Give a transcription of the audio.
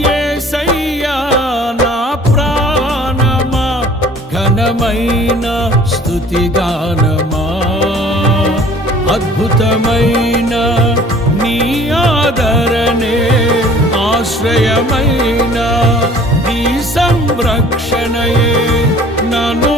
యేసయ్యా నా ప్రాణమా ఘనమైన స్తుతిగానమా అద్భుతమైన నీ ఆదరణే ఆశ్రయమైన నీ సంరక్షణయే నన్ను